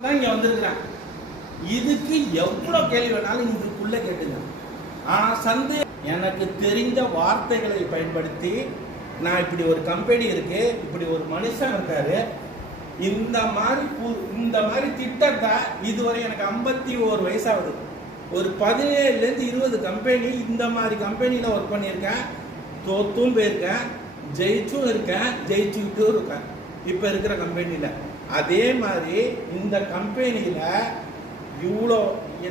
தான் இங்க வந்திருக்கிறேன். இதுக்கு எவ்வளவு கேள்வி வேணாலும் இதுக்குள்ள கேட்டுங்க. ஆனா எனக்கு தெரிந்த வார்த்தைகளை பயன்படுத்தி நான் இப்படி ஒரு கம்பெனி இருக்கு, இப்படி ஒரு மனுஷன் இருக்காரு, இந்த மாதிரி திட்டத்தை இதுவரை எனக்கு 51 வயசாகுது. ஒரு 17லேருந்து 20 கம்பெனி இந்த மாதிரி கம்பெனியில் ஒர்க் பண்ணியிருக்கேன். தோத்தும் போயிருக்கேன், ஜெயிச்சும் இருக்கேன், ஜெயிச்சுக்கிட்டும் இருக்கேன் இப்போ இருக்கிற கம்பெனியில். அதே மாதிரி இந்த கம்பெனியில் இவ்வளோ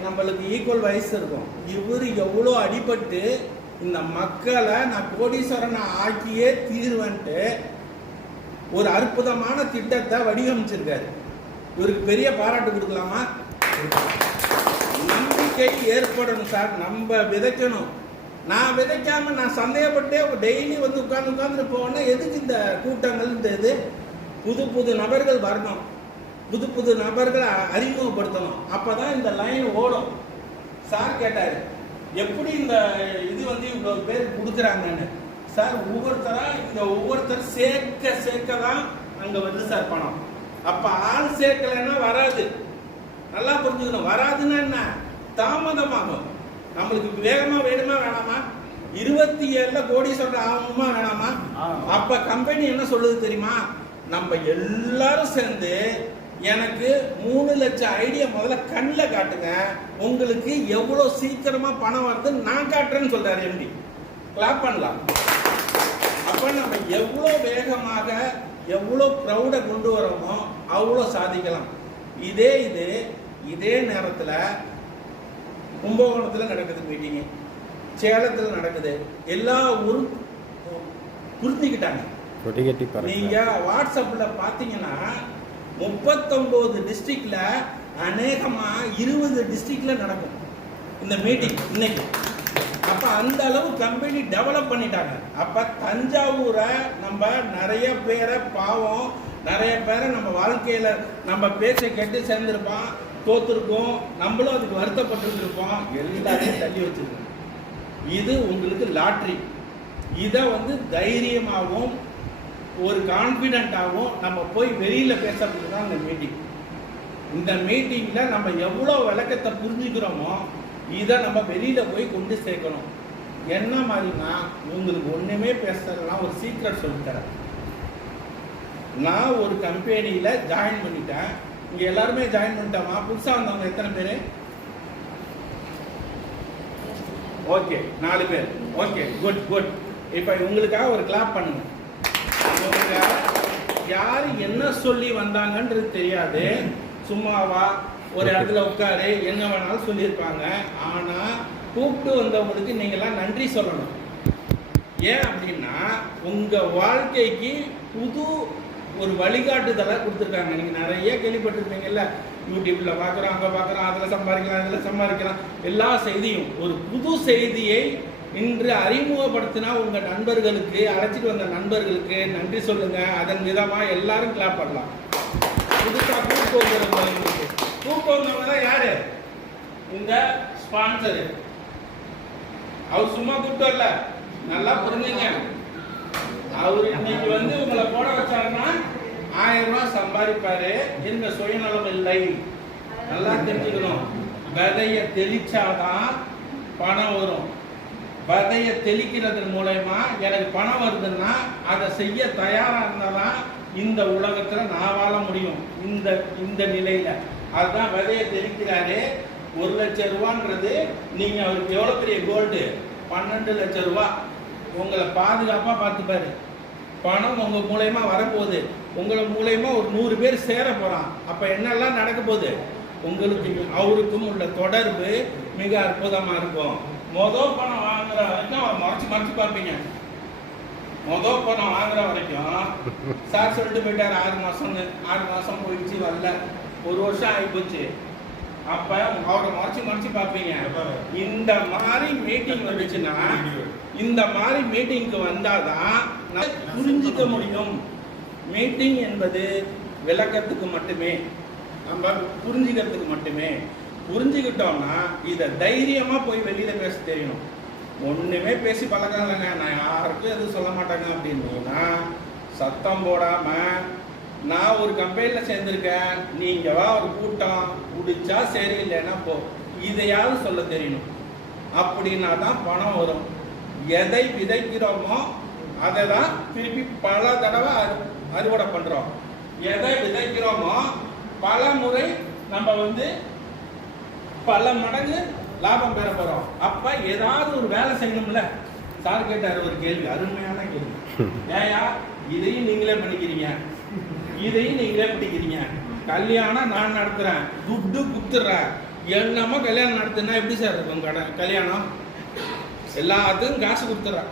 நம்மளுக்கு ஈக்குவல் வயசு இருக்கும். இவர் எவ்வளோ அடிபட்டு இந்த மக்களை நான் கோடீஸ்வரனை ஆக்கியே தீர்வன்ட்டு ஒரு அற்புதமான திட்டத்தை வடிவமைச்சிருக்காரு. இவருக்கு பெரிய பாராட்டு கொடுக்கலாமா? நம்பிக்கை ஏற்படணும் சார், நம்ம விதைக்கணும். நான் விதைக்காம நான் சந்தேகப்பட்டே டெய்லி வந்து உட்கார்ந்துட்டு போவேன்னா எதுக்கு இந்த கூட்டங்கள்? இந்த இது புது நபர்கள் வரணும், புது நபர்களை அறிமுகப்படுத்தணும், அப்பதான் இந்த லைன் ஓடும். சார் கேட்டாரு எப்படி இந்த இது வந்து இவ்வளவு பேர் கொடுக்குறாங்கன்னு. சார் ஒவ்வொருத்தர் சேர்க்க தான் அங்க வந்து சார் பணம். அப்ப ஆள் சேர்க்கலைன்னா வராது. நல்லா புரிஞ்சுக்கணும். வராதுன்னா என்ன? தாமதமாகும். நம்மளுக்கு வேகமா வேணுமா வேணாமா? 27 கோடீஸ்வரர் ஆகணுமா வேணாமா? அப்ப கம்பெனி என்ன சொல்லுது தெரியுமா? நம்ம எல்லாரும் சேர்ந்து எனக்கு 3 லட்சம் ஐடியா முதல்ல கண்ணில் காட்டுங்க, உங்களுக்கு எவ்வளவு சீக்கிரமா பணம் வருதுன்னு நான் காட்டுறேன்னு சொல்றாரு எம்டி. கிளாப் பண்ணலாம். அப்ப நம்ம எவ்வளோ வேகமாக எவ்வளோ ப்ரௌடை கொண்டு வரோமோ அவ்வளோ சாதிக்கலாம். இதே நேரத்தில் கும்பகோணத்தில் நடக்குது மீட்டிங்கு, சேலத்தில் நடக்குது, எல்லா ஊரும் புரிஞ்சுக்கிட்டாங்க. நீங்க வாட்ஸ்அப்ல பாத்தீங்கன்னா 39 டிஸ்ட்ரிக்ட்ல அநேகமா 20 டிஸ்ட்ரிக்ட்ல நடக்கும் இந்த மீட்டிங் இன்னைக்கு. அப்ப அந்த அளவு கம்பெனி டெவலப் பண்ணிட்டாங்க. அப்ப தஞ்சாவூரை நம்ம நிறைய பேரை பாவம், நிறைய பேரை நம்ம வாழ்க்கையில நம்ம பேச்சை கேட்டு சேர்ந்திருப்போம், தோத்துருக்கோம், நம்மளும் அதுக்கு வருத்தப்பட்டு இருப்போம், எல்லாரையும் தள்ளி வச்சிருக்கோம். இது உங்களுக்கு லாட்ரி. இதை வந்து தைரியமாகவும் ஒரு கான்ஃபிடென்ட்டாகவும் நம்ம போய் வெளியில பேசுறதுக்கு தான் இந்த மீட்டிங். இந்த மீட்டிங்ல நம்ம எவ்வளோ விளக்கத்தை புரிஞ்சுக்கிறோமோ இதை நம்ம வெளியில போய் கொண்டு சேர்க்கணும். என்ன மாதிரினா உங்களுக்கு ஒண்ணுமே பேசுறதுலாம் ஒரு சீக்ரெட் சொல்லித்தரேன். நான் ஒரு கம்பெனியில ஜாயின் பண்ணிட்டேன். இங்க எல்லாருமே ஜாயின் பண்ணிட்டோமா? புதுசா வந்தவங்க எத்தனை பேரு? ஓகே, 4 பேர். Okay, good. இப்ப உங்களுக்காக ஒரு கிளாப் பண்ணுங்க. யாரு என்ன சொல்லி வந்தாங்கன்றது தெரியாது, சும்மாவா ஒரு இடத்துல உட்காரு என்ன வேணாலும் சொல்லியிருப்பாங்க. ஆனா கூப்பிட்டு வந்தவங்களுக்கு நீங்களாம் நன்றி சொல்லணும். ஏன் அப்படின்னா உங்க வாழ்க்கைக்கு புது ஒரு வழிகாட்டுதலை கொடுத்துருக்காங்க. நீங்க நிறைய கேள்விப்பட்டிருப்பீங்கல்ல, யூடியூப்ல பாக்குறோம், அங்க பாக்குறோம், அதுல சம்பாதிக்கலாம், இதுல சம்பாதிக்கலாம், எல்லா செய்தியும். ஒரு புது செய்தியை இன்று அறிமுகப்படுத்தினா உங்க நண்பர்களுக்கு, அழைச்சிட்டு வந்த நண்பர்களுக்கு நன்றி சொல்லுங்க. அதன் விதமா எல்லாரும் கிளாப் பண்ணலாம். புதுசா கூப்பிட்டு யாரு? இந்த ஸ்பான்சர். அவர் சும்மா கூப்பிட்டு வரல, நல்லா புரிஞ்சுங்க. அவர் இன்னைக்கு வந்து உங்களை போட வச்சாருன்னா 1000 ரூபாய் சம்பாதிப்பாரு. எந்த சுயநலம் இல்லை, நல்லா தெரிஞ்சுக்கணும். விதைய தெளிச்சாதான் பணம் வரும். விதைய தெளிக்கிறதன் மூலமா எனக்கு பணம் வருதுன்னா அதை செய்ய தயாரா இருந்தாதான் இந்த உலகத்துல நான் வாழ முடியும். இந்த நிலையில அதுதான் விதைய தெளிக்கிறாரு. 1 லட்சம் ரூபான்றது நீங்க அவருக்கு எவ்வளவு பெரிய கோல்டு? 12 லட்சம் ரூபாய். உங்களை பாதுகாப்பா பார்த்துப்பாரு. பணம் உங்க மூலயமா வரப்போகுது. உங்களை மூலயமா ஒரு 100 பேர் சேர போறான். அப்ப என்னெல்லாம் நடக்க போகுது? உங்களுக்கு அவருக்கும் உள்ள தொடர்பு மிக அற்புதமா இருக்கும். பணம் வாங்குற வரைக்கும் அவர் மறைச்சு பார்ப்பீங்க. பணம் வாங்குற வரைக்கும் சார் சொல்லிட்டு போயிட்டாரு 6 மாசம் போயிடுச்சு, வரல, 1 வருஷம் ஆகி போச்சு. அப்ப அவரை மறைச்சு பார்ப்பீங்க. இந்த மாதிரி மீட்டிங் வந்துச்சுன்னா, இந்த மாதிரி மீட்டிங்க்கு வந்தாதான் புரிஞ்சுக்க முடியும். மீட்டிங் என்பது விளக்கத்துக்கு மட்டுமே, நம்ம புரிஞ்சுக்கிறதுக்கு மட்டுமே. புரிஞ்சுக்கிட்டோம்னா இதை தைரியமா போய் வெளியில பேச தெரியணும். ஒண்ணுமே பேசி பழக்கம் இல்லைங்க, நான் யாருக்கும் எதுவும் சொல்ல மாட்டாங்க அப்படின்னா சத்தம் போடாம நான் ஒரு கம்பெனியில் சேர்ந்துருக்கேன், நீங்க வா ஒரு கூட்டம், பிடிச்சா சரி, இல்லைன்னா போ, இதையாவது சொல்ல தெரியணும். அப்படின்னா தான் பணம் வரும். எதை விதைக்கிறோமோ அதை தான் திருப்பி பல தடவை அறுவடை பண்றோம். எதை விதைக்கிறோமோ பல முறை நம்ம வந்து பல மடங்கு லாபம் பெற போறோம். அப்ப ஏதாவது ஒரு வேலை செய்யணும்ல. சார் கேட்டார் ஒரு கேள்வி, அருமையான கேள்வி. ஏயா இதையும் நீங்களே பண்ணிக்கிறீங்க, இதையும் நீங்களே பண்ணிக்கிறீங்க, கல்யாணம் நான் நடத்துறேன், துட்டு குத்துறேன், என்னமோ கல்யாணம் நடத்துனா எப்படி சார் இருக்கும் கல்யாணம்? எல்லாத்துக்கும் காசு கொடுத்துட்றேன்.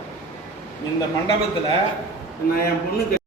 இந்த மண்டபத்தில் நான் என் பொண்ணுக்கு